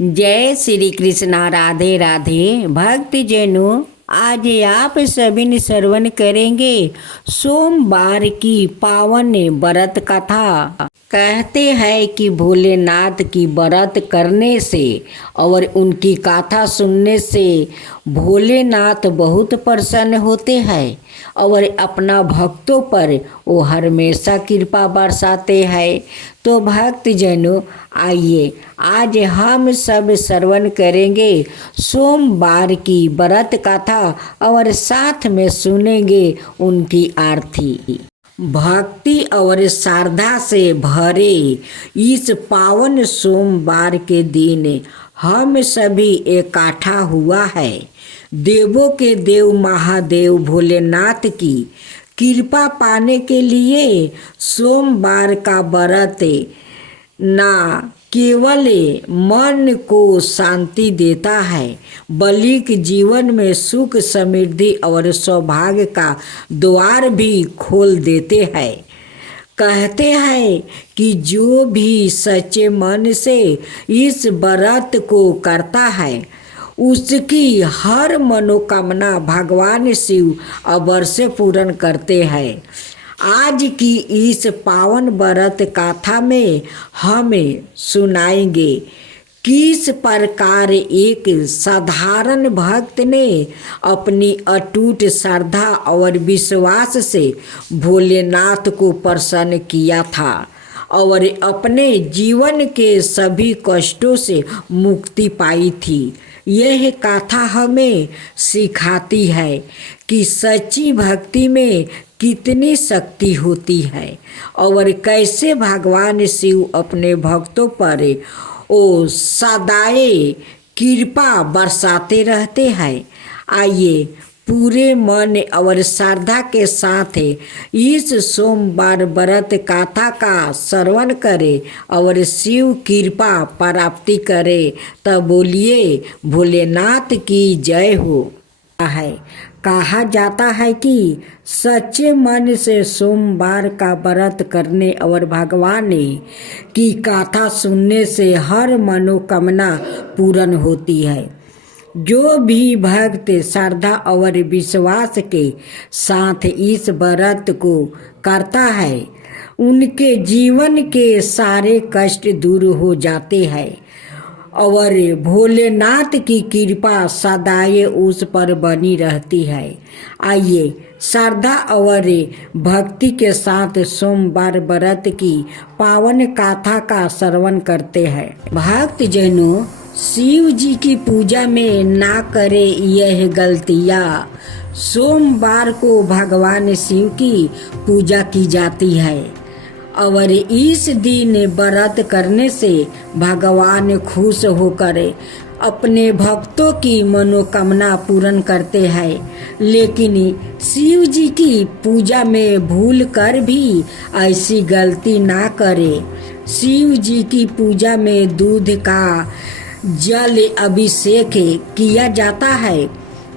जय श्री कृष्णा। राधे राधे। भक्तजनों, आज आप सभी ने श्रवण करेंगे सोमवार की पावन व्रत कथा। कहते हैं कि भोलेनाथ की व्रत करने से और उनकी कथा सुनने से भोलेनाथ बहुत प्रसन्न होते हैं और अपना भक्तों पर वो हमेशा कृपा बरसाते हैं। तो भक्तजनों, आइए आज हम सब श्रवण करेंगे सोमवार की व्रत कथा और साथ में सुनेंगे उनकी आरती। भक्ति और श्रद्धा से भरे इस पावन सोमवार के दिन हम सभी इकट्ठा हुआ है देवों के देव महादेव भोलेनाथ की कृपा पाने के लिए। सोमवार का व्रत ना केवल मन को शांति देता है बल्कि जीवन में सुख समृद्धि और सौभाग्य का द्वार भी खोल देते हैं। कहते हैं कि जो भी सच्चे मन से इस व्रत को करता है उसकी हर मनोकामना भगवान शिव अवश्य पूर्ण करते हैं। आज की इस पावन व्रत कथा में हमें सुनाएंगे किस प्रकार एक साधारण भक्त ने अपनी अटूट श्रद्धा और विश्वास से भोलेनाथ को प्रसन्न किया था और अपने जीवन के सभी कष्टों से मुक्ति पाई थी। यह कथा हमें सिखाती है कि सच्ची भक्ति में कितनी शक्ति होती है और कैसे भगवान शिव अपने भक्तों पर ओ सदाए कृपा बरसाते रहते हैं। आइए पूरे मन और श्रद्धा के साथ इस सोमवार व्रत कथा का श्रवण करें और शिव कृपा प्राप्ति करें। तब बोलिए भोलेनाथ की जय हो। कहा जाता है कि सच्चे मन से सोमवार का व्रत करने और भगवान की कथा सुनने से हर मनोकामना पूर्ण होती है। जो भी भक्त श्रद्धा और विश्वास के साथ इस व्रत को करता है उनके जीवन के सारे कष्ट दूर हो जाते हैं और भोलेनाथ की कृपा सदाए उस पर बनी रहती है। आइए श्रद्धा और भक्ति के साथ सोमवार व्रत की पावन कथा का श्रवण करते हैं। भक्तजनों, शिव जी की पूजा में ना करे यह गलतियाँ। सोमवार को भगवान शिव की पूजा की जाती है और इस दिन व्रत करने से भगवान खुश होकर अपने भक्तों की मनोकामना पूर्ण करते हैं। लेकिन शिव जी की पूजा में भूल कर भी ऐसी गलती ना करे। शिव जी की पूजा में दूध का जल अभिषेक किया जाता है।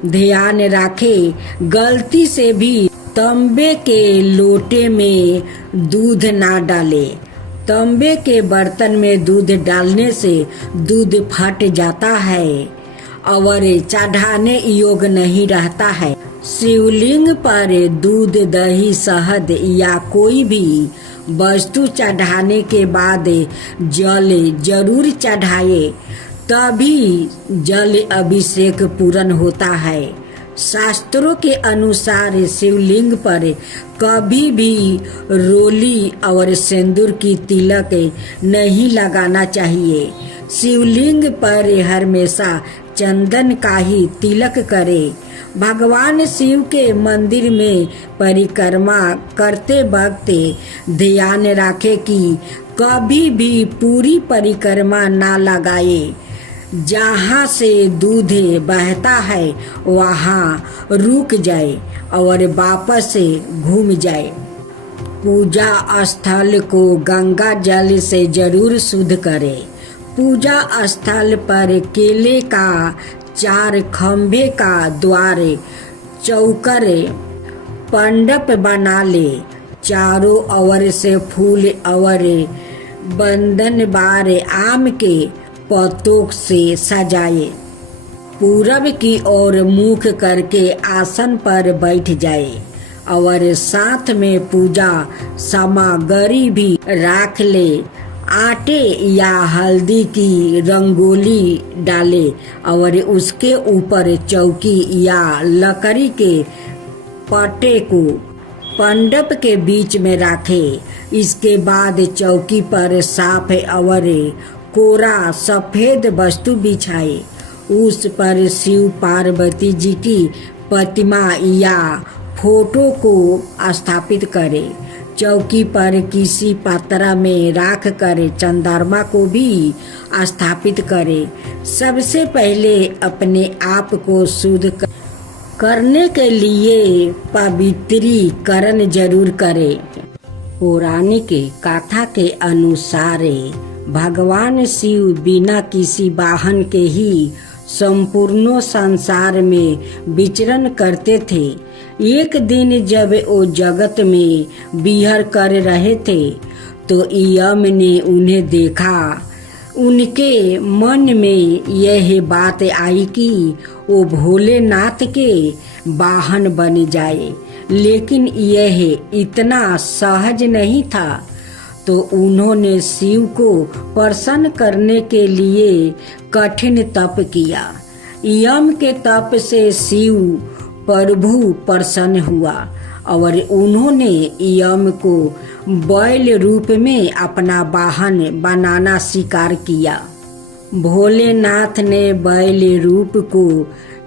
ध्यान रखें, गलती से भी तांबे के लोटे में दूध ना डालें। तांबे के बर्तन में दूध डालने से दूध फट जाता है और चढ़ाने योग्य नहीं रहता है। शिवलिंग पर दूध दही शहद या कोई भी वस्तु चढ़ाने के बाद जल जरूर चढ़ाए, तभी जल अभिषेक पूर्ण होता है। शास्त्रों के अनुसार शिवलिंग पर कभी भी रोली और सिंदूर की तिलक नहीं लगाना चाहिए। शिवलिंग पर हमेशा चंदन का ही तिलक करें। भगवान शिव के मंदिर में परिक्रमा करते वक्त ध्यान रखें कि कभी भी पूरी परिक्रमा ना लगाए। जहाँ से दूध बहता है वहाँ रुक जाए और वापस से घूम जाए। पूजा स्थल को गंगा जल से जरूर शुद्ध करें। पूजा स्थल पर केले का 4 खंभे का द्वार चौकर मंडप बना ले। चारों ओर से फूल और बंदन बार आम के पतों से सजाए, पूरब की ओर मुख करके आसन पर बैठ जाए और साथ में पूजा सामग्री भी रख ले। आटे या हल्दी की रंगोली डाले और उसके ऊपर चौकी या लकड़ी के पट्टे को मंडप के बीच में रखे। इसके बाद चौकी पर साफ और कोरा सफेद वस्तु बिछाए। उस पर शिव पार्वती जी की प्रतिमा या फोटो को स्थापित करे। चौकी पर किसी पात्र में रख कर चंद्रमा को भी स्थापित करे। सबसे पहले अपने आप को शुद्ध करने के लिए पवित्रीकरण जरूर करे। पौराणिक कथा के अनुसार भगवान शिव बिना किसी वाहन के ही संपूर्ण संसार में विचरण करते थे। एक दिन जब वो जगत में विहर कर रहे थे तो यम ने उन्हें देखा। उनके मन में यह बात आई कि वो भोलेनाथ के वाहन बन जाए, लेकिन यह इतना सहज नहीं था। तो उन्होंने शिव को प्रसन्न करने के लिए कठिन तप किया। यम के तप से शिव प्रभु प्रसन्न हुआ और उन्होंने यम को बैल रूप में अपना वाहन बनाना स्वीकार किया। भोलेनाथ ने बैल रूप को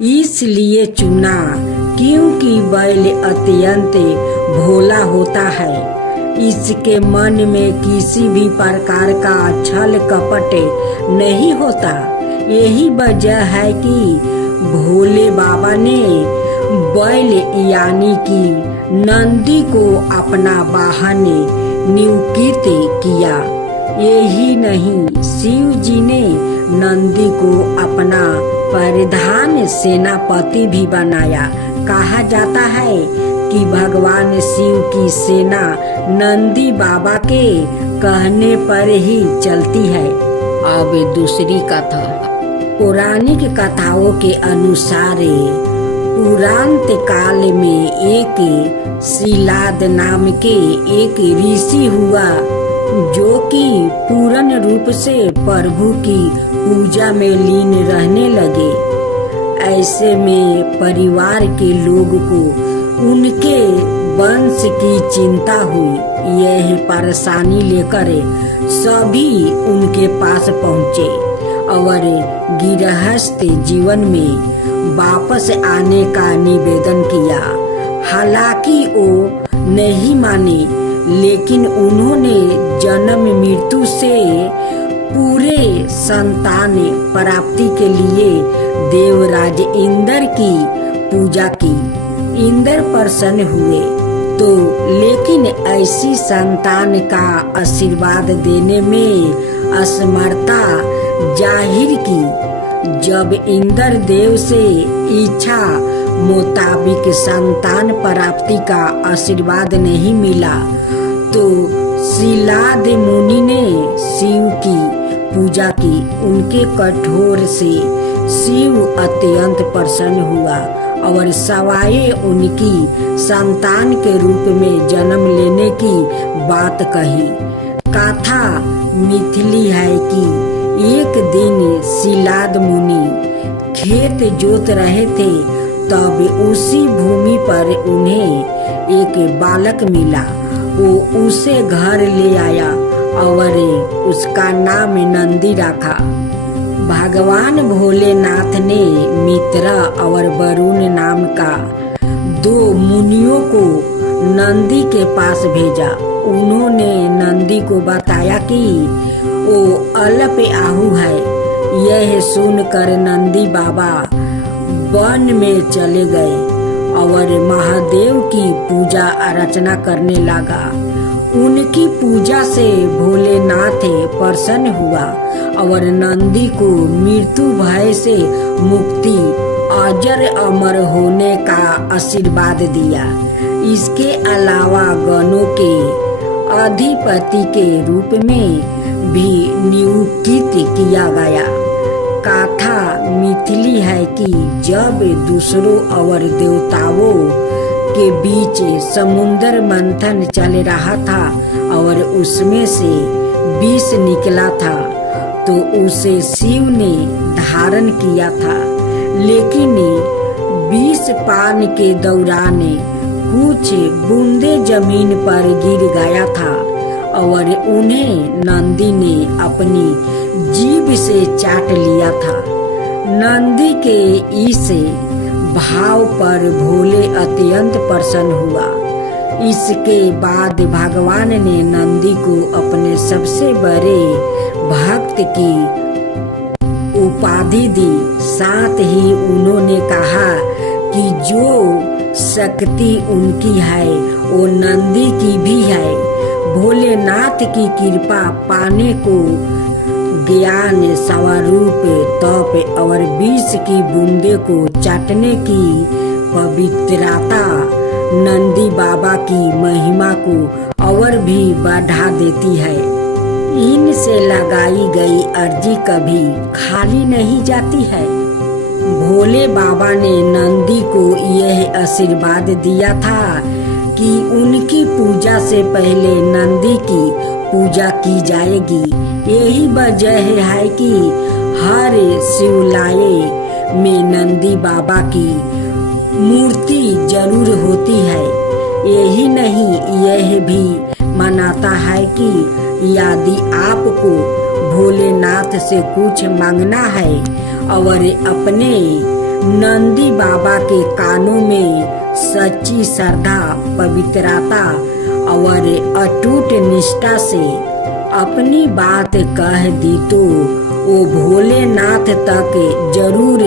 इसलिए चुना क्योंकि बैल अत्यंत भोला होता है। इसके मन में किसी भी प्रकार का छल कपट नहीं होता। यही वजह है कि भोले बाबा ने बैल यानी कि नंदी को अपना वाहन नियुक्त किया। यही नहीं, शिव जी ने नंदी को अपना प्रधान सेनापति भी बनाया। कहा जाता है कि भगवान शिव की सेना नंदी बाबा के कहने पर ही चलती है। अब दूसरी कथा। पौराणिक कथाओं के अनुसार पुरांत काल में एक शिलाद नाम के एक ऋषि हुआ जो कि पूर्ण रूप से प्रभु की पूजा में लीन रहने लगे। ऐसे में परिवार के लोग को उनके वंश की चिंता हुई। यह परेशानी लेकर सभी उनके पास पहुँचे और गृहस्थ जीवन में वापस आने का निवेदन किया। हालांकि वो नहीं माने, लेकिन उन्होंने जन्म मृत्यु से पूरे संतान प्राप्ति के लिए देवराज इंद्र की पूजा की। इंद्र प्रसन्न हुए तो लेकिन ऐसी संतान का आशीर्वाद देने में असमर्थता जाहिर की। जब इंद्र देव से इच्छा मुताबिक संतान प्राप्ति का आशीर्वाद नहीं मिला तो शिलाद मुनि ने शिव की पूजा की। उनके कठोर से शिव अत्यंत प्रसन्न हुआ और सवाए उनकी संतान के रूप में जन्म लेने की बात कही। कथा मिथली है कि एक दिन शिलाद मुनि खेत जोत रहे थे, तब उसी भूमि पर उन्हें एक बालक मिला। वो उसे घर ले आया और उसका नाम नंदी रखा। भगवान भोलेनाथ ने मित्रा और वरुण नाम का दो मुनियों को नंदी के पास भेजा। उन्होंने नंदी को बताया कि वो अल्प आहु है। यह सुनकर नंदी बाबा वन में चले गए और महादेव की पूजा अर्चना करने लगा। उनकी पूजा से भोलेनाथ प्रसन्न हुआ और नंदी को मृत्यु भय से मुक्ति अजर अमर होने का आशीर्वाद दिया। इसके अलावा गणों के अधिपति के रूप में भी नियुक्त किया गया। कथा मिथली है कि जब दूसरों और देवताओं के बीच समुद्र मंथन चल रहा था और उसमें से विष निकला था तो उसे शिव ने धारण किया था, लेकिन विष पान के दौरान कुछ बूंदे जमीन पर गिर गया था और उन्हें नंदी ने अपनी जीभ से चाट लिया था। नंदी के इस भाव पर भोले अत्यंत प्रसन्न हुआ। इसके बाद भगवान ने नंदी को अपने सबसे बड़े भक्त की उपाधि दी। साथ ही उन्होंने कहा कि जो शक्ति उनकी है वो नंदी की भी है। भोलेनाथ की कृपा पाने को ज्ञान, स्वरूप, तप और विष की बूंदे को चाटने की पवित्रता नंदी बाबा की महिमा को और भी बढ़ा देती है। इनसे लगाई गई अर्जी कभी खाली नहीं जाती है। भोले बाबा ने नंदी को यह आशीर्वाद दिया था कि उनकी पूजा से पहले नंदी की पूजा की जाएगी। यही वजह है कि हर शिवालय में नंदी बाबा की मूर्ति जरूर होती है। यही नहीं, यह भी मानता है कि यदि आपको भोलेनाथ से कुछ मांगना है और अपने नंदी बाबा के कानों में सच्ची श्रद्धा, पवित्रता और अटूट निष्ठा से अपनी बात कह दी तो वो भोलेनाथ तक जरूर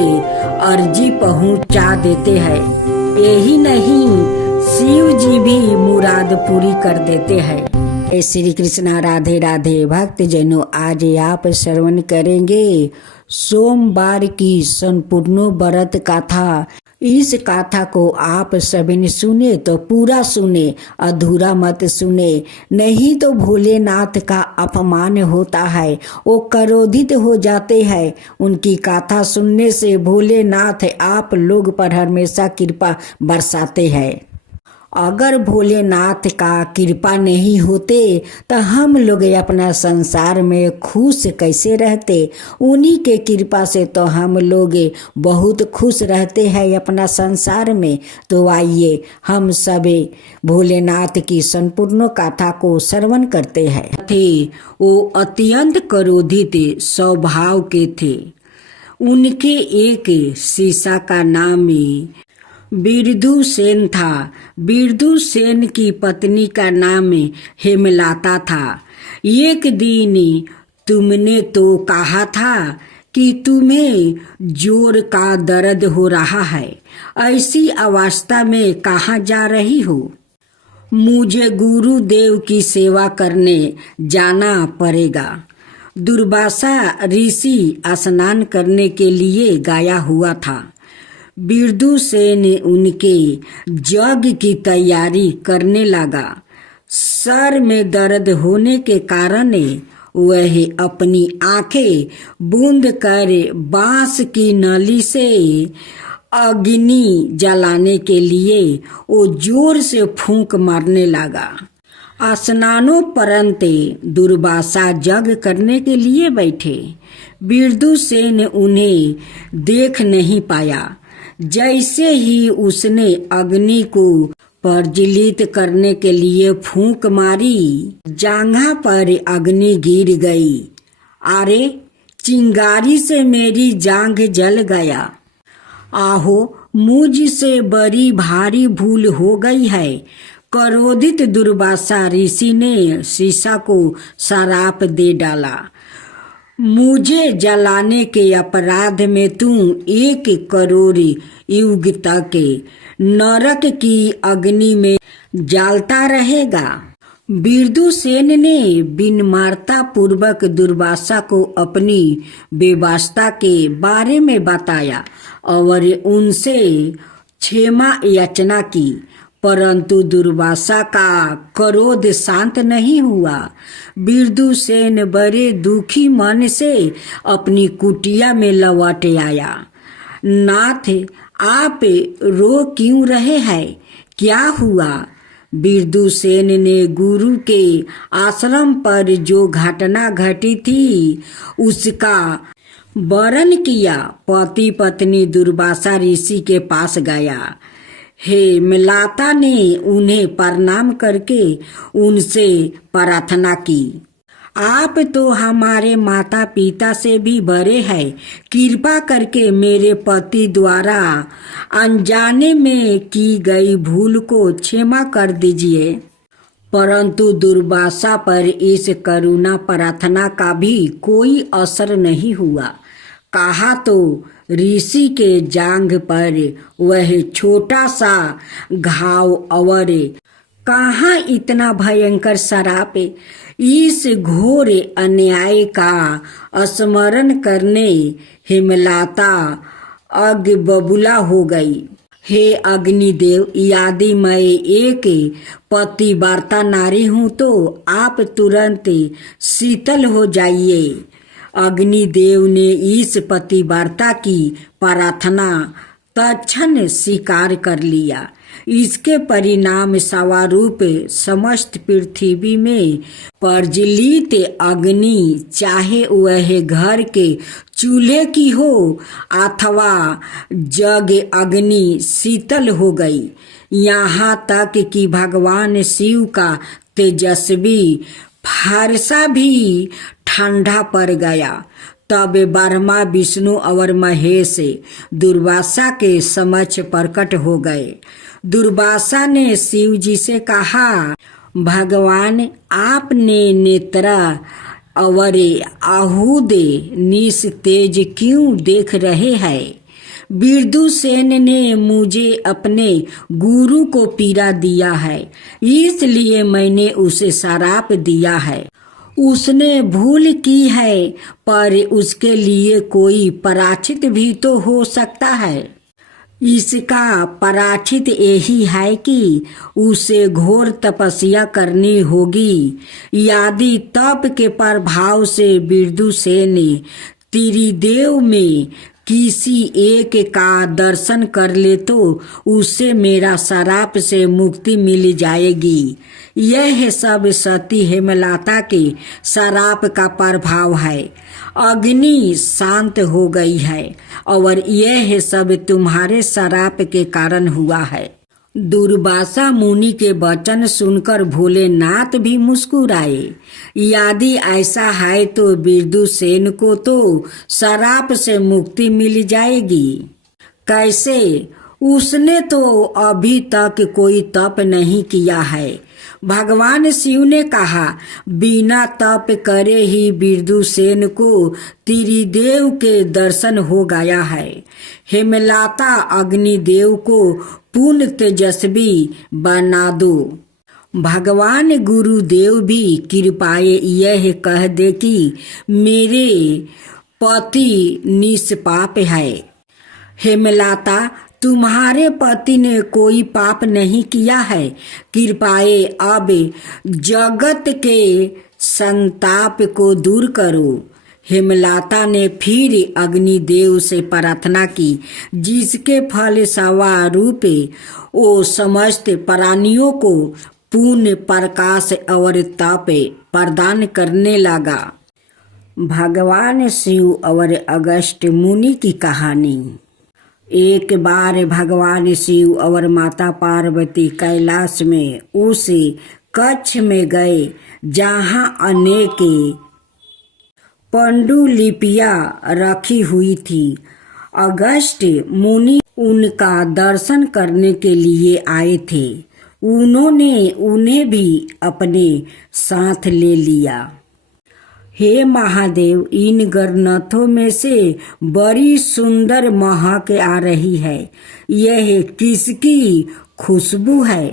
अर्जी पहुंचा देते हैं। यही नहीं, शिव जी भी मुराद पूरी कर देते हैं। श्री कृष्णा, राधे राधे। भक्त जनों, आज आप श्रवण करेंगे सोमवार की संपूर्ण व्रत कथा। इस कथा को आप सभी ने सुने तो पूरा सुने, अधूरा मत सुने, नहीं तो भोलेनाथ का अपमान होता है, वो क्रोधित हो जाते हैं। उनकी कथा सुनने से भोलेनाथ आप लोग पर हमेशा कृपा बरसाते हैं। अगर भोलेनाथ का कृपा नहीं होते तो हम लोग अपना संसार में खुश कैसे रहते। उन्हीं के कृपा से तो हम लोग बहुत खुश रहते हैं अपना संसार में। तो आइए हम सभी भोलेनाथ की संपूर्ण कथा को श्रवण करते हैं। वो अत्यंत क्रोधित स्वभाव के थे। उनके एक शिष्य का नाम बिरदुसेन था। बिरदुसेन की पत्नी का नाम हेमलता था। एक दिन तुमने तो कहा था कि तुम्हें जोर का दर्द हो रहा है, ऐसी अवस्था में कहाँ जा रही हो? मुझे गुरुदेव की सेवा करने जाना पड़ेगा। दुर्वासा ऋषि स्नान करने के लिए गया हुआ था। बिरदुसेन उनके यज्ञ की तैयारी करने लगा। सर में दर्द होने के कारण वह अपनी आंखें बूंद कर बांस की नली से अग्नि जलाने के लिए वो जोर से फूंक मारने लगा। स्नानोपरंत दुर्वासा यज्ञ करने के लिए बैठे। बिरदुसेन उन्हें देख नहीं पाया। जैसे ही उसने अग्नि को प्रज्वलित करने के लिए फूंक मारी, जांघा पर अग्नि गिर गई। अरे, चिंगारी से मेरी जांघ जल गया। आहो, मुझसे बड़ी भारी भूल हो गई है। क्रोधित दुर्वासा ऋषि ने शिष्य को श्राप दे डाला। मुझे जलाने के अपराध में तू 1 करोड़ युग तक नरक की अग्नि में जलता रहेगा। बिरदुसेन ने विनम्रता पूर्वक दुर्वासा को अपनी व्यवस्था के बारे में बताया और उनसे क्षमा याचना की। परंतु दुर्वासा का क्रोध शांत नहीं हुआ। विदुरसेन बड़े दुखी मन से अपनी कुटिया में लौट आया। नाथ, आप रो क्यों रहे हैं, क्या हुआ? विदुरसेन ने गुरु के आश्रम पर जो घटना घटी थी उसका वर्णन किया। पति पत्नी दुर्वासा ऋषि के पास गया। हेमलता ने उन्हें प्रणाम करके उनसे प्रार्थना की, आप तो हमारे माता पिता से भी बड़े हैं, कृपा करके मेरे पति द्वारा अनजाने में की गई भूल को क्षमा कर दीजिए। परंतु दुर्वासा पर इस करुणा प्रार्थना का भी कोई असर नहीं हुआ। कहा तो ऋषि के जांघ पर वह छोटा सा घाव और कहाँ इतना भयंकर श्राप। इस घोर अन्याय का स्मरण करने हेमलता अग बबूला हो गई। हे अग्निदेव, यदि मैं एक पतिव्रता नारी हूँ तो आप तुरंत शीतल हो जाइए। अग्निदेव ने इस पतिव्रता की प्रार्थना तत्क्षण स्वीकार कर लिया। इसके परिणाम स्वरूप समस्त पृथ्वी में प्रज्वलित अग्नि, चाहे वह घर के चूल्हे की हो अथवा जग अग्नि, शीतल हो गई। यहाँ तक कि भगवान शिव का तेजस्वी फरसा भी ठंडा पड़ गया। तब ब्रह्मा, विष्णु और महेश दुर्वासा के समक्ष प्रकट हो गए। दुर्वासा ने शिव जी से कहा, भगवान, आपने नेत्रा और आहूद निस्तेज क्यों देख रहे हैं? विदुरसेन ने मुझे अपने गुरु को पीड़ा दिया है, इसलिए मैंने उसे श्राप दिया है। उसने भूल की है, पर उसके लिए कोई प्रायश्चित भी तो हो सकता है। इसका प्रायश्चित यही है कि उसे घोर तपस्या करनी होगी। यदि तप के प्रभाव से विदुरसेन त्रिदेव में किसी एक का दर्शन कर ले तो उसे मेरा श्राप से मुक्ति मिल जाएगी। यह सब सती हेमलता के श्राप का प्रभाव है। अग्नि शांत हो गई है और यह सब तुम्हारे श्राप के कारण हुआ है। दुर्वासा मुनि के वचन सुनकर भोलेनाथ भी मुस्कुराए। यदि ऐसा है तो विदुरसेन को तो श्राप से मुक्ति मिल जाएगी। कैसे? उसने तो अभी तक कोई तप नहीं किया है। भगवान शिव ने कहा, बिना तप करे ही विदुरसेन को त्रिदेव के दर्शन हो गया है। हेमलता, अग्निदेव को पूर्ण तेजस्वी बना दो। भगवान गुरुदेव भी कृपाए यह कह दे कि मेरे पति निष्पाप है। हेमलता, तुम्हारे पति ने कोई पाप नहीं किया है, कृपाए अब जगत के संताप को दूर करो। हेमलता ने फिर अग्निदेव से प्रार्थना की, जिसके फल स्वरूप वो समस्त प्राणियों को पूर्ण प्रकाश और तप प्रदान करने लगा। भगवान शिव और अगस्त्य मुनि की कहानी। एक बार भगवान शिव और माता पार्वती कैलाश में उस कक्ष में गए जहाँ अनेक पांडुलिपियाँ रखी हुई थी। अगस्त्य मुनि उनका दर्शन करने के लिए आए थे। उन्होंने उन्हें भी अपने साथ ले लिया। हे महादेव, इन ग्रंथों में से बड़ी सुंदर महक आ रही है, यह किसकी खुशबू है?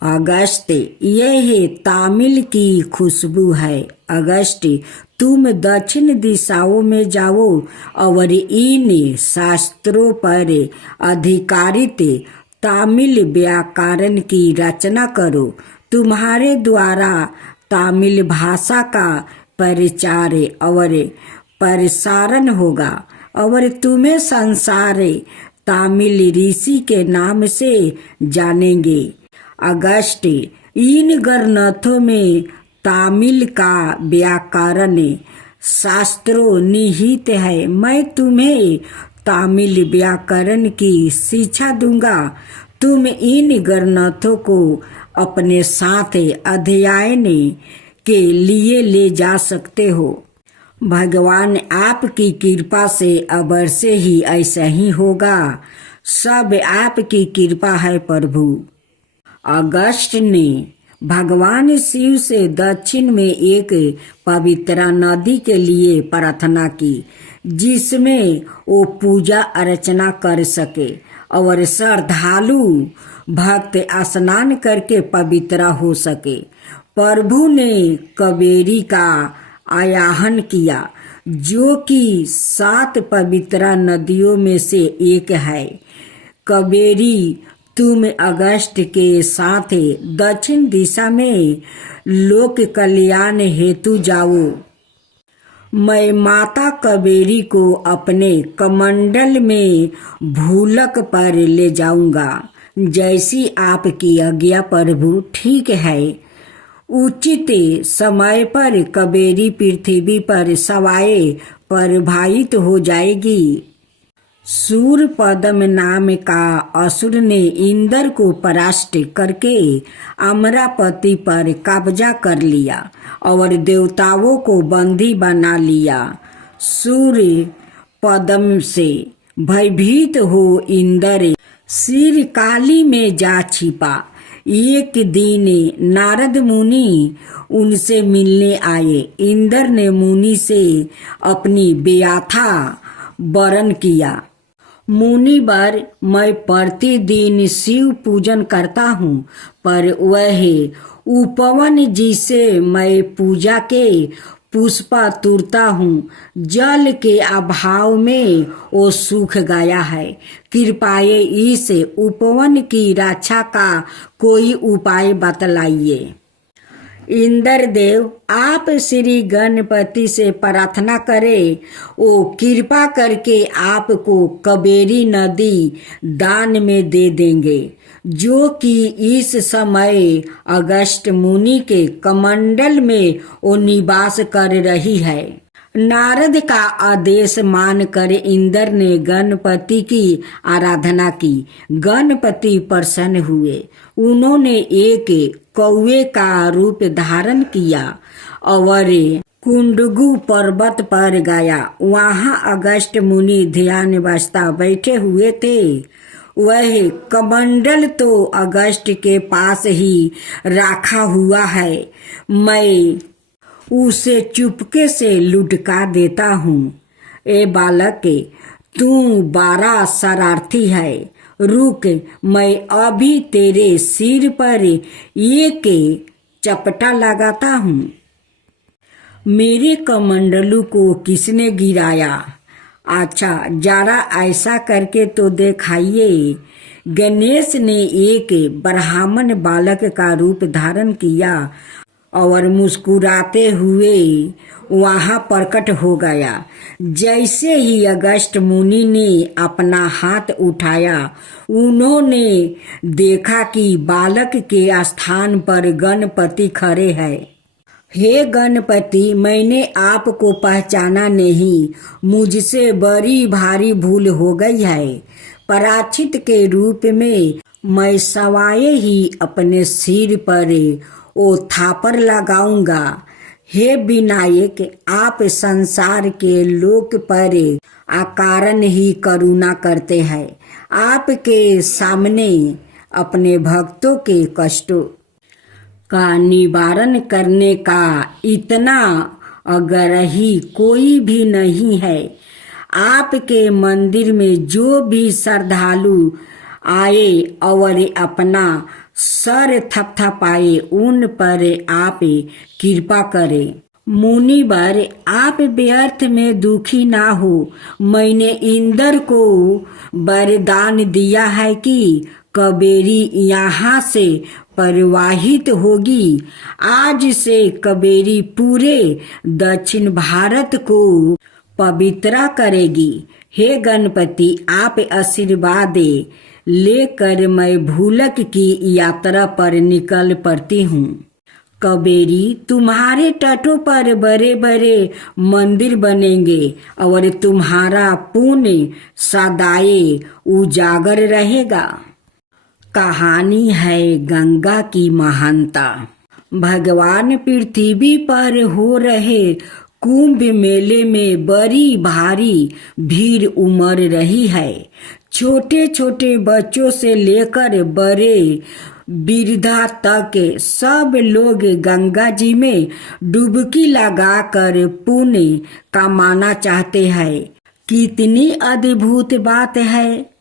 अगस्त्य, यह तामिल की खुशबू है। अगस्त्य, तुम दक्षिण दिशाओं में जाओ और इन शास्त्रों पर आधारित तमिल व्याकरण की रचना करो। तुम्हारे द्वारा तमिल भाषा का प्रचार और प्रसारण होगा और तुम्हें संसार तमिल ऋषि के नाम से जानेंगे। अगस्त, इन ग्रंथों में तमिल का व्याकरण शास्त्रों निहित है। मैं तुम्हें तमिल व्याकरण की शिक्षा दूंगा। तुम इन ग्रंथों को अपने साथ अध्ययन के लिए ले जा सकते हो। भगवान आपकी कृपा से अवश्य ही ऐसा ही होगा। सब आपकी कृपा है प्रभु। अगस्त ने भगवान शिव से दक्षिण में एक पवित्र नदी के लिए प्रार्थना की जिसमें वो पूजा अर्चना कर सके और श्रद्धालु भक्त स्नान करके पवित्र हो सके। प्रभु ने कावेरी का आह्वान किया जो कि 7 पवित्र नदियों में से एक है। कावेरी, तुम अगस्त के साथ दक्षिण दिशा में लोक कल्याण हेतु जाओ। मैं माता कावेरी को अपने कमंडल में भूलक पर ले जाऊंगा। जैसी आपकी आज्ञा प्रभु। ठीक है। उचित समय पर कावेरी पृथ्वी पर सवाए प्रवाहित हो जाएगी। सूर्यपदम नाम का असुर ने इंद्र को परास्त करके अमरावती पर कब्जा कर लिया और देवताओं को बंदी बना लिया। सूर्य पदम से भयभीत हो इंद्र श्रीकाली में जा छिपा। एक दिन नारद मुनि उनसे मिलने आए। इंद्र ने मुनि से अपनी व्यथा वर्णन किया। मुनिवर, मैं प्रतिदिन शिव पूजन करता हूँ, पर वह उपवन जिसे मैं पूजा के पुष्प तुरता हूँ, जल के अभाव में वो सूख गया है। कृपया इस उपवन की रक्षा का कोई उपाय बतलाइए। इंद्रदेव, आप श्री गणपति से प्रार्थना करें, वो कृपा करके आपको कावेरी नदी दान में दे देंगे जो कि इस समय अगस्त मुनि के कमंडल में वो निवास कर रही है। नारद का आदेश मानकर इंद्र ने गणपति की आराधना की। गणपति प्रसन्न हुए। उन्होंने एक कौवे का रूप धारण किया और कुंडगु पर्वत पर गया। वहां अगस्त मुनि ध्यानवस्था बैठे हुए थे। वह कमंडल तो अगस्त के पास ही रखा हुआ है। मैं उसे चुपके से लुढ़का देता हूँ। ए बालक, तू बड़ा शरारती है। रुक, मैं अभी तेरे सिर पर एक चपटा लगाता हूँ। मेरे कमंडलू को किसने गिराया? अच्छा, जरा ऐसा करके तो दिखाइए। गणेश ने एक ब्राह्मण बालक का रूप धारण किया और मुस्कुराते हुए वहां प्रकट हो गया। जैसे ही अगस्त मुनि ने अपना हाथ उठाया, उन्होंने देखा कि बालक के स्थान पर गणपति खड़े हैं। हे गणपति, मैंने आपको पहचाना नहीं। मुझसे बड़ी भारी भूल हो गई है। प्रायश्चित के रूप में मैं सवाए ही अपने सिर पर वो थापर लगाऊंगा। हे विनायक, आप संसार के लोक पर अकारण ही करुणा करते हैं। आपके सामने अपने भक्तों के कष्टों का निवारण करने का इतना अग्रही कोई भी नहीं है। आपके मंदिर में जो भी श्रद्धालु आए और अपना सर थपथपाए, उन पर आप कृपा करें। मुनिवर, आप व्यर्थ में दुखी ना हो। मैंने इंद्र को वरदान दिया है कि कावेरी यहाँ से प्रवाहित होगी। आज से कावेरी पूरे दक्षिण भारत को पवित्र करेगी। हे गणपति, आप आशीर्वाद दे, लेकर मैं भूलक की यात्रा पर निकल पड़ती हूँ। कावेरी, तुम्हारे तटों पर बड़े बड़े मंदिर बनेंगे और तुम्हारा पुण्य सदाए उजागर रहेगा। कहानी है गंगा की महानता। भगवान पृथ्वी पर हो रहे कुंभ मेले में बड़ी भारी भीड़ उमड़ रही है। छोटे छोटे बच्चों से लेकर बड़े वृद्धा तक सब लोग गंगा जी में डुबकी लगाकर पुण्य कमाना चाहते हैं। कितनी अद्भुत बात है।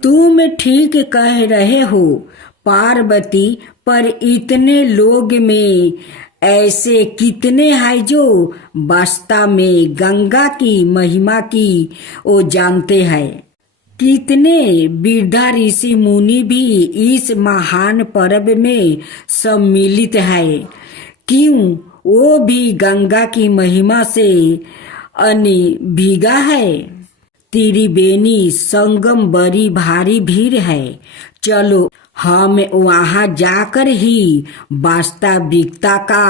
तुम ठीक कह रहे हो पार्वती, पर इतने लोग में ऐसे कितने हैं जो वास्तव में गंगा की महिमा की वो जानते हैं। कितने वृद्धा ऋषि मुनि भी इस महान पर्व में सम्मिलित है। क्यों वो भी गंगा की महिमा से अनभिज्ञ है। त्रिवेणी संगम बड़ी भारी भीड़ है। चलो हम वहां जाकर ही वास्तविकता का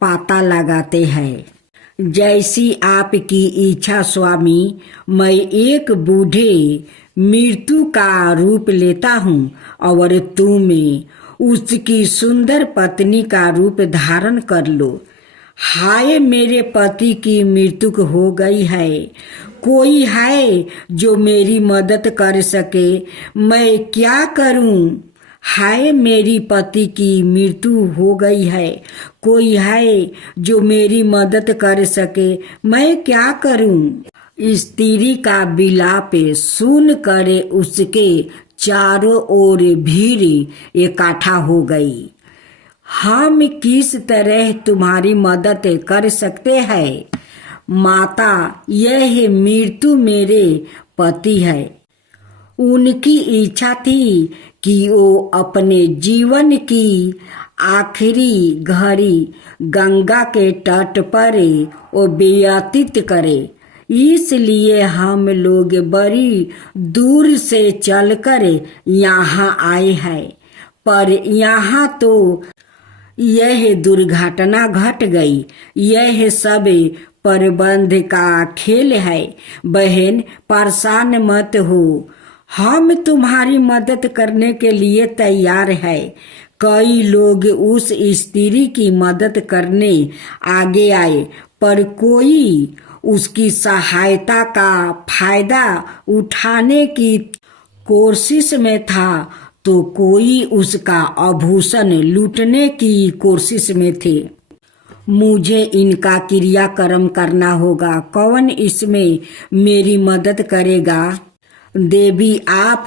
पता लगाते हैं। जैसी आपकी इच्छा स्वामी। मैं एक बूढ़े मृत्यु का रूप लेता हूँ और तुम उसकी सुंदर पत्नी का रूप धारण कर लो। हाय, मेरे पति की मृत्यु हो गई है। कोई है जो मेरी मदद कर सके? मैं क्या करूं? हाय, मेरी पति की मृत्यु हो गई है। कोई है जो मेरी मदद कर सके? मैं क्या करूं? स्त्री का विलाप सुन कर उसके चारों ओर भीड़ इकट्ठा हो गई। हम किस तरह तुम्हारी मदद कर सकते हैं? माता, यह मृत्यु मेरे पति है। उनकी इच्छा थी कि वो अपने जीवन की आखिरी घड़ी गंगा के तट पर वो व्यतीत करे। इसलिए हम लोग बड़ी दूर से चलकर यहाँ आए हैं। पर यहाँ तो यह दुर्घटना घट गई। यह सब प्रबंध का खेल है। बहन, परेशान मत हो, हम तुम्हारी मदद करने के लिए तैयार है। कई लोग उस स्त्री की मदद करने आगे आए, पर कोई उसकी सहायता का फायदा उठाने की कोशिश में था, तो कोई उसका आभूषण लूटने की कोशिश में थे। मुझे इनका क्रियाक्रम करना होगा। कौन इसमें मेरी मदद करेगा? देवी, आप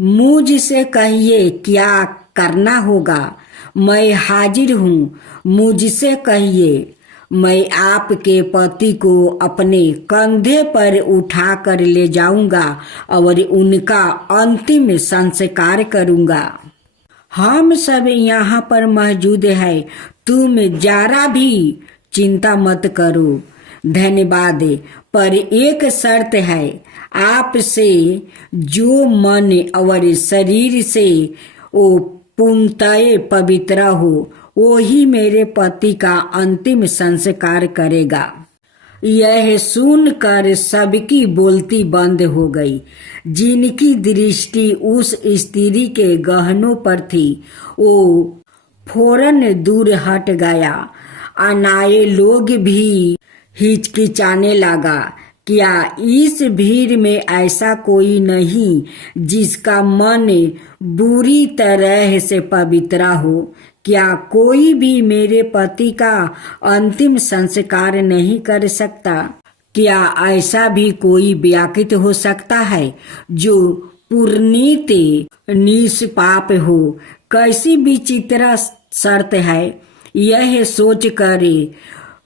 मुझसे कहिए क्या करना होगा। मैं हाजिर हूँ, मुझसे कहिए। मैं आपके पति को अपने कंधे पर उठा कर ले जाऊंगा और उनका अंतिम संस्कार करूंगा। हम सब यहाँ पर मौजूद है। तुम जरा भी चिंता मत करो। धन्यवाद, पर एक शर्त है। आपसे जो मन और शरीर से वो पूर्णतः पवित्र हो, वो ही मेरे पति का अंतिम संस्कार करेगा। यह सुनकर सबकी बोलती बंद हो गई। जिनकी दृष्टि उस स्त्री के गहनों पर थी, वो फौरन दूर हट गया। अनाए लोग भी हिचकिचाने लगा। क्या इस भीड़ में ऐसा कोई नहीं जिसका मन बुरी तरह से पवित्र हो? क्या कोई भी मेरे पति का अंतिम संस्कार नहीं कर सकता? क्या ऐसा भी कोई व्याकृत हो सकता है जो पुनीत निष्पाप हो? कैसी विचित्र शर्त है। यह सोच कर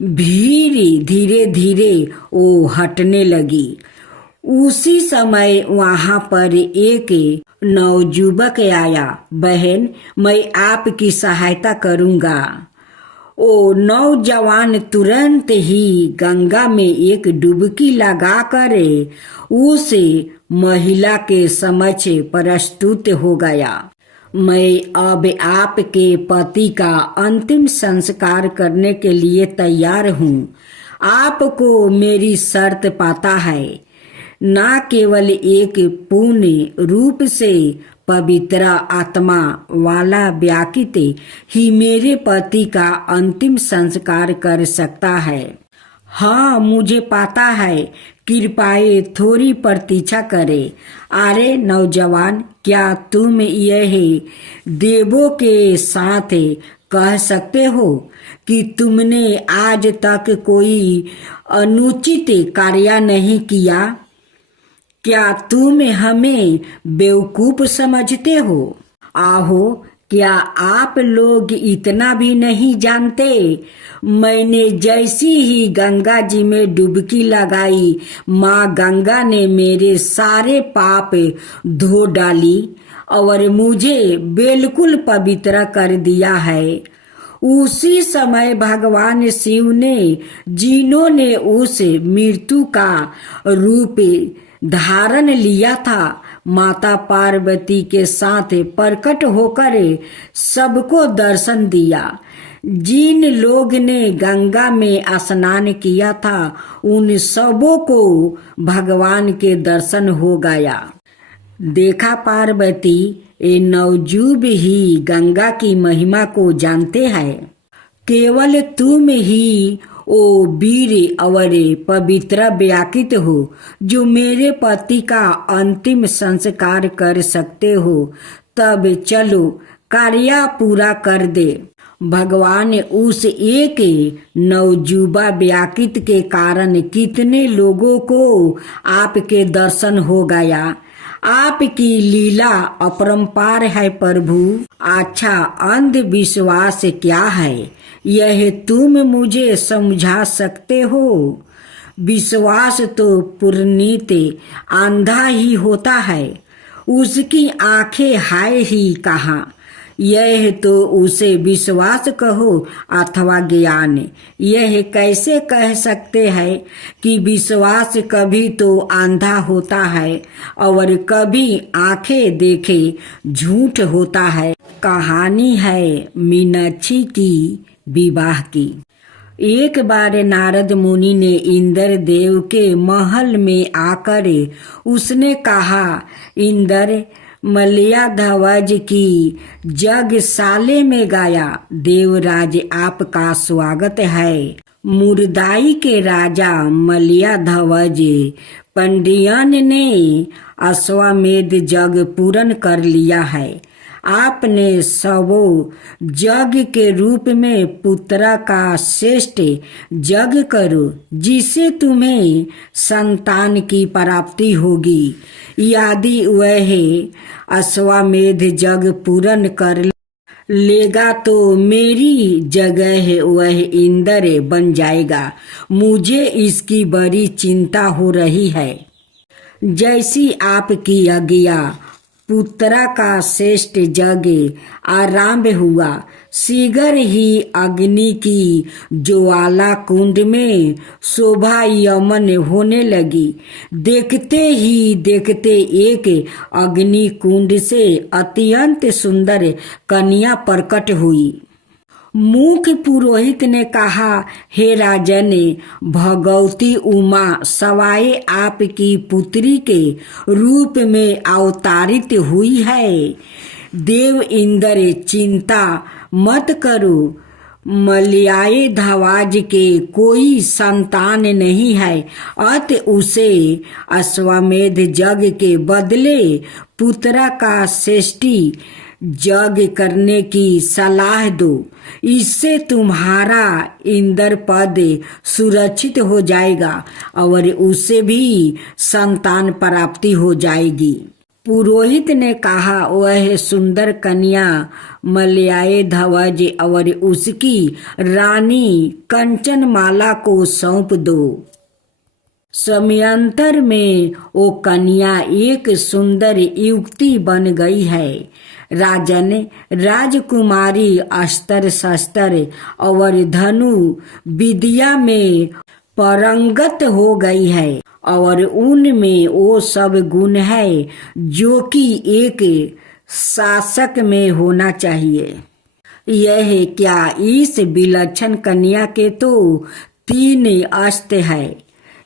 भीड़ धीरे धीरे वो हटने लगी। उसी समय वहां पर एक नवयुवक आया। बहन, मैं आपकी सहायता करूंगा। ओ नौजवान तुरंत ही गंगा में एक डुबकी लगाकर उस महिला के समक्ष प्रस्तुत हो गया। मैं अब आपके पति का अंतिम संस्कार करने के लिए तैयार हूँ। आपको मेरी शर्त पता है। न केवल एक पूर्ण रूप से पवित्र आत्मा वाला व्यक्ति ही मेरे पति का अंतिम संस्कार कर सकता है। हाँ, मुझे पता है। कृपया थोड़ी प्रतीक्षा करें। अरे नौजवान, क्या तुम यह देवों के साथ कह सकते हो कि तुमने आज तक कोई अनुचित कार्य नहीं किया? क्या तुम हमें बेवकूफ समझते हो? आहो, क्या आप लोग इतना भी नहीं जानते? मैंने जैसी ही गंगा जी में डुबकी लगाई, माँ गंगा ने मेरे सारे पाप धो डाली और मुझे बिल्कुल पवित्र कर दिया है। उसी समय भगवान शिव ने, जिन्होंने उस मृत्यु का रूप धारण लिया था, माता पार्वती के साथ प्रकट होकर सबको दर्शन दिया। जिन लोग ने गंगा में स्नान किया था, उन सबों को भगवान के दर्शन हो गया। देखा पार्वती, ये नवजुब ही गंगा की महिमा को जानते हैं। केवल तुम ही ओ वीर और पवित्र व्यक्ति हो जो मेरे पति का अंतिम संस्कार कर सकते हो। तब चलो कार्य पूरा कर दे। भगवान उस एक नवजुबा व्यक्ति के कारण कितने लोगों को आपके दर्शन हो गया। आपकी लीला अपरंपार है प्रभु। अच्छा, अंधविश्वास क्या है, यह तुम मुझे समझा सकते हो? विश्वास तो पुरनीत अंधा ही होता है, उसकी आंखें है ही कहाँ। यह तो उसे विश्वास कहो अथवा ज्ञान। यह कैसे कह सकते हैं कि विश्वास कभी तो अंधा होता है और कभी आंखें देखे झूठ होता है। कहानी है मीनाक्षी की विवाह की। एक बार नारद मुनि ने इंद्र देव के महल में आकर उसने कहा, इंद्र, मलयाध्वज की यज्ञशाला में गया देवराज आपका स्वागत है। मुरदाई के राजा मलयाध्वज पंडियन ने अश्वमेध यज्ञ पूर्ण कर लिया है। आपने सबो यज्ञ के रूप में पुत्र का श्रेष्ठ यज्ञ करो, जिससे तुम्हें संतान की प्राप्ति होगी। यदि वह अश्वमेध यज्ञ पूर्ण कर लेगा तो मेरी जगह वह इंद्र बन जाएगा। मुझे इसकी बड़ी चिंता हो रही है। जैसी आपकी आज्ञा, पुत्र का श्रेष्ठ यज्ञ आरंभ हुआ। शीघ्र ही अग्नि की ज्वाला कुंड में शोभा यमन होने लगी। देखते ही देखते एक अग्नि कुंड से अत्यंत सुंदर कन्या प्रकट हुई। मुख्य पुरोहित ने कहा, हे राजन, भगवती उमा सवाए आपकी पुत्री के रूप में अवतारित हुई है। देव इंद्र, चिंता मत करो। मलयाध्वज के कोई संतान नहीं है, अतः उसे अश्वमेध यज्ञ के बदले पुत्र का श्रेष्ठ यज्ञ करने की सलाह दो। इससे तुम्हारा इंद्र पद सुरक्षित हो जाएगा और उससे भी संतान प्राप्ति हो जाएगी। पुरोहित ने कहा, वह सुंदर कन्या मलयाध्वज और उसकी रानी कंचनमाला को सौंप दो। समयांतर में वो कन्या एक सुंदर युवती बन गई है। राजन, राजकुमारी अस्त्र शस्त्र और धनु विद्या में पारंगत हो गई है और उनमें वो सब गुण है जो कि एक शासक में होना चाहिए। यह क्या, इस विलक्षण कन्या के तो 3 अस्त्र है।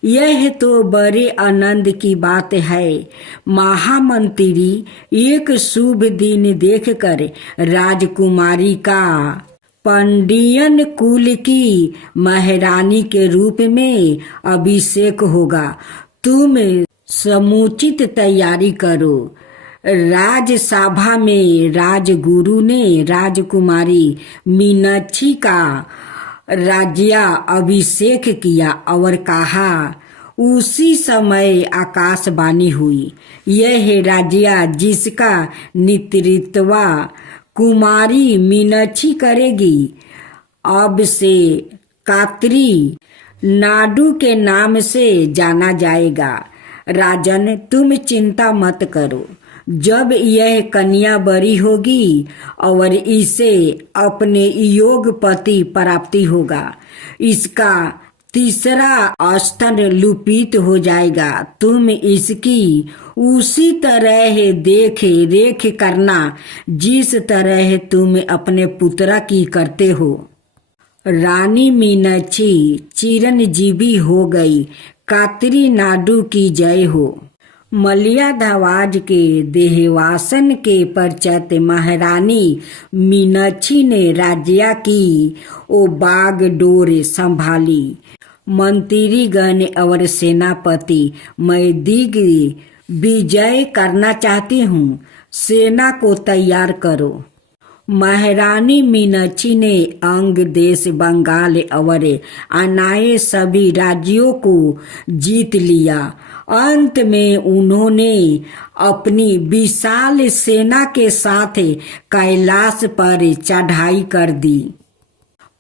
यह तो बड़े आनंद की बात है। महामंत्री एक शुभ दिन देखकर राजकुमारी का पंडियन कुल की महारानी के रूप में अभिषेक होगा। तुम समुचित तैयारी करो। राजसभा में राजगुरु ने राजकुमारी मीनाक्षी का राज्या अभिषेक किया और कहा। उसी समय आकाशवाणी हुई, यह राज्या जिसका नेतृत्व कुमारी मीनाक्षी करेगी अब से कात्री नाडु के नाम से जाना जाएगा। राजन, तुम चिंता मत करो। जब यह कन्या बड़ी होगी और इसे अपने योगपति प्राप्ति होगा, इसका 3 स्तन लुपित हो जाएगा। तुम इसकी उसी तरह देख रेख करना जिस तरह तुम अपने पुत्रा की करते हो। रानी मीनाक्षी चिरंजीवी हो गई। कात्री नाडु की जय हो। मल्याधावाज के देहवासन के पश्चात महारानी मीनाक्षी ने राज्य की ओ बागडोर संभाली। मंत्रीगण और सेनापति, मैं दिग्विजय करना चाहती हूँ, सेना को तैयार करो। महारानी मीनाक्षी ने अंग देश, बंगाल और अन्य सभी राज्यों को जीत लिया। अंत में उन्होंने अपनी विशाल सेना के साथ कैलाश पर चढ़ाई कर दी।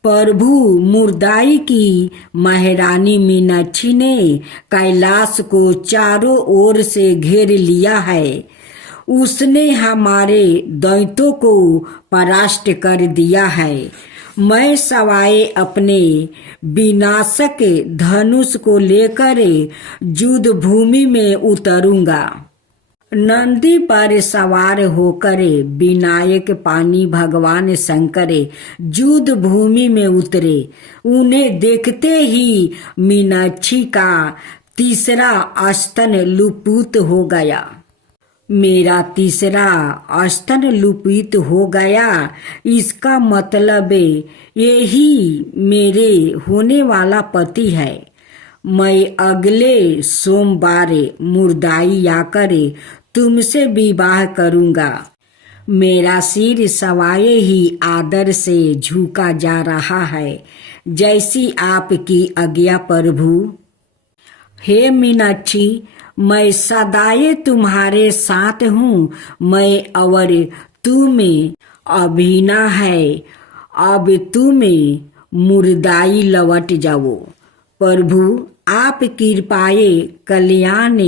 प्रभु मुरादाई की महारानी मीनाक्षी ने कैलाश को चारों ओर से घेर लिया है। उसने हमारे दैत्यों को परास्त कर दिया है। मैं सवाए अपने विनाशक धनुष को लेकर युद्ध भूमि में उतरूंगा। नंदी पर सवार होकर विनायक पानी भगवान शंकर युद्ध भूमि में उतरे। उन्हें देखते ही मीनाक्षी का 3 स्तन लुप्त हो गया। मेरा 3 स्तन लुप्त हो गया, इसका मतलब यही मेरे होने वाला पति है। मैं अगले सोमवार मुरादाई आकर तुमसे विवाह करूंगा। मेरा सिर सवाए ही आदर से झुका जा रहा है, जैसी आपकी आज्ञा प्रभु। हे मीनाक्षी, मैं सदाए तुम्हारे साथ हूँ। मैं और तुम अभिना है। अब तुम मुरादाई लौट जाओ। प्रभु, आप कृपाए कल्याण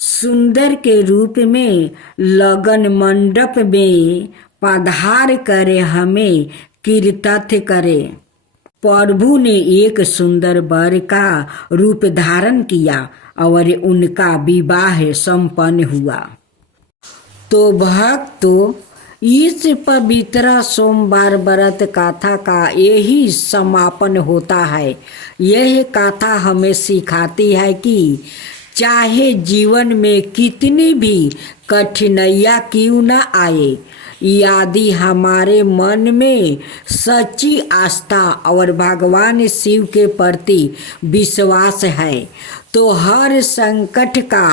सुंदर के रूप में लगन मंडप में पधार कर हमें कृतार्थ करे। प्रभु ने एक सुंदर वर का रूप धारण किया और उनका विवाह संपन्न हुआ। तो भक्तों, इस पवित्र सोमवार व्रत कथा का यही समापन होता है। यह कथा हमें सिखाती है कि चाहे जीवन में कितनी भी कठिनाइयाँ क्यों न आए, यदि हमारे मन में सच्ची आस्था और भगवान शिव के प्रति विश्वास है तो हर संकट का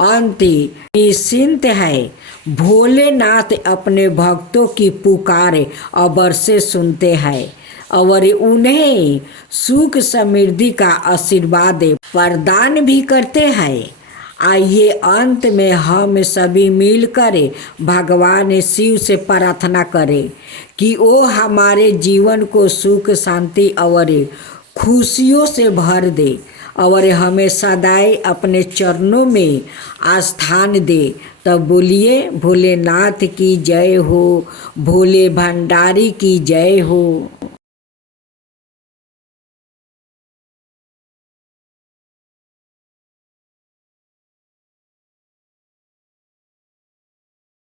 अंत निश्चिंत है। भोलेनाथ अपने भक्तों की पुकार अवश्य सुनते हैं और उन्हें सुख समृद्धि का आशीर्वाद प्रदान भी करते हैं। आइए अंत में हम सभी मिलकर भगवान शिव से प्रार्थना करें कि वो हमारे जीवन को सुख शांति और खुशियों से भर दे और हमें सदाई अपने चरणों में आस्थान दे। तब बोलिए भोलेनाथ की जय हो, भोले भंडारी की जय हो।